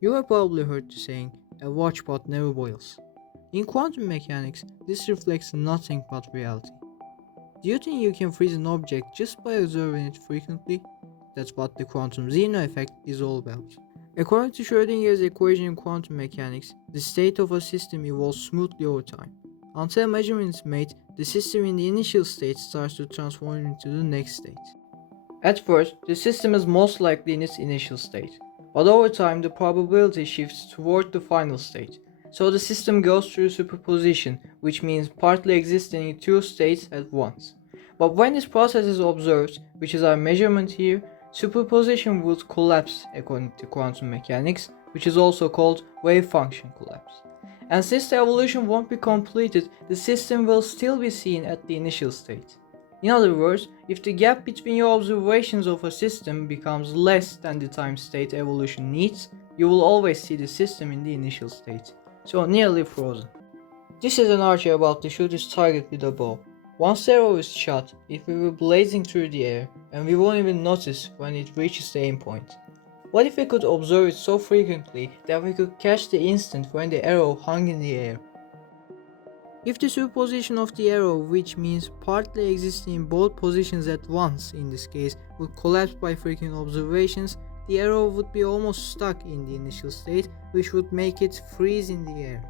You have probably heard the saying, a watch pot never boils. In quantum mechanics, this reflects nothing but reality. Do you think you can freeze an object just by observing it frequently? That's what the quantum Zeno effect is all about. According to Schrödinger's equation in quantum mechanics, the state of a system evolves smoothly over time. Until a measurement is made, the system in the initial state starts to transform into the next state. At first, the system is most likely in its initial state, but over time the probability shifts toward the final state. So the system goes through superposition, which means partly existing in two states at once. But when this process is observed, which is our measurement here, superposition would collapse according to quantum mechanics, which is also called wave function collapse. And since the evolution won't be completed, the system will still be seen at the initial state. In other words, if the gap between your observations of a system becomes less than the time state evolution needs, you will always see the system in the initial state, so nearly frozen. This is an archer about to shoot his target with a bow. Once the arrow is shot, it will be blazing through the air, and we won't even notice when it reaches the aim point. What if we could observe it so frequently that we could catch the instant when the arrow hung in the air? If the superposition of the arrow, which means partly existing in both positions at once in this case, would collapse by frequent observations, the arrow would be almost stuck in the initial state, which would make it freeze in the air.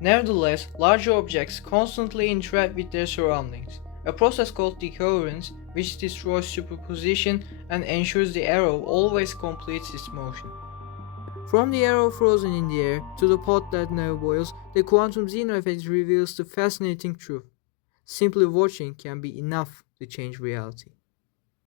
Nevertheless, larger objects constantly interact with their surroundings, a process called decoherence, which destroys superposition and ensures the arrow always completes its motion. From the arrow frozen in the air to the pot that never boils, the quantum Zeno effect reveals the fascinating truth. Simply watching can be enough to change reality.